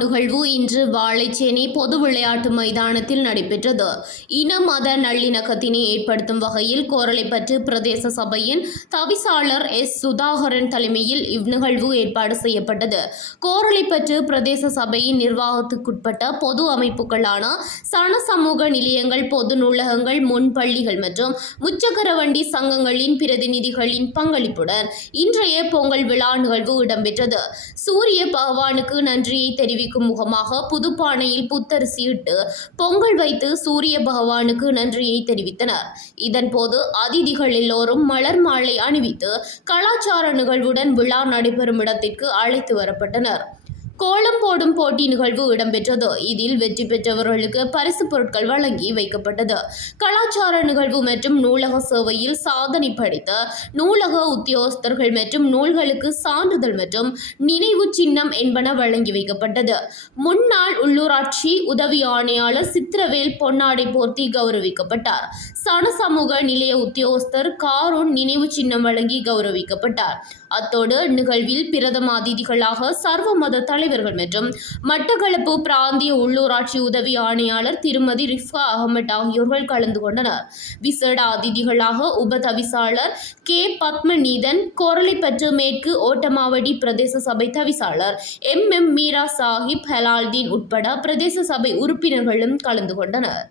நிகழ்வு இன்று வாழைச்சேனை பொது விளையாட்டு மைதானத்தில் நடைபெற்றது. இன மத நல்லிணக்கத்தினை ஏற்படுத்தும் வகையில் கோரளைப்பற்று பிரதேச சபையின் தவிசாளர் எஸ். சுதாகரன் தலைமையில் இவ்நிகழ்வு ஏற்பாடு செய்யப்பட்டது. கோரளைப்பற்று பிரதேச சபையின் நிர்வாகத்துக்குட்பட்ட பொது அமைப்புகளான சன சமூக நிலையங்கள், பொது நூலகங்கள், முன்பள்ளிகள் மற்றும் முச்சக்கர வண்டி சங்கங்களின் பிரதிநிதிகளின் பங்களிப்புடன் இன்றைய பொங்கல் விழா நிகழ்வு இடம்பெற்றது. சூரிய பகவானுக்கு நன்றியை தெரிவிக்கும் முகமாக புதுப்பானையில் புத்தரிசி இட்டு பொங்கல் வைத்து சூரிய பகவானுக்கு நன்றியை தெரிவித்தனர். இதன்போது அதிதிகள் எல்லோரும் மலர் மாலை அணிவித்து கலாச்சார நிகழ்வுடன் விழா நடைபெறும் இடத்திற்கு அழைத்து வரப்பட்டனர். கோலம் போடும் போட்டி நிகழ்வு இடம்பெற்றது. இதில் வெற்றி பெற்றவர்களுக்கு பரிசு பொருட்கள் வழங்கி வைக்கப்பட்டது. கலாச்சார நிகழ்வு மற்றும் நூலக சேவையில் சாதனை படைத்த நூலக உத்தியோகஸ்தர்கள் மற்றும் நூல்களுக்கு சான்றிதழ் மற்றும் நினைவு சின்னம் என்பன வழங்கி வைக்கப்பட்டது. முன்னாள் உள்ளூராட்சி உதவி ஆணையாளர் சித்திரவேல் பொன்னாடை போர்த்தி கௌரவிக்கப்பட்டார். சன சமூக நிலைய உத்தியோகஸ்தர் காரூன் நினைவு சின்னம் வழங்கி கௌரவிக்கப்பட்டார். அத்தோடு நிகழ்வில் பிரதம அதிதிகளாக சர்வ மத தலைவர்கள் மற்றும் மட்டக்களப்பு பிராந்திய உள்ளூராட்சி உதவி ஆணையாளர் திருமதி ரிஃபா அகமட் ஆகியோர்கள் கலந்து கொண்டனர். விசேட அதிதிகளாக உப தவிசாளர் கே. பத்மநீதன், கோரளைப்பற்று மேற்கு ஓட்டமாவடி பிரதேச சபை தவிசாளர் எம். மீரா சாஹிப், ஹலால்தீன் உட்பட பிரதேச சபை உறுப்பினர்களும் கலந்து கொண்டனர்.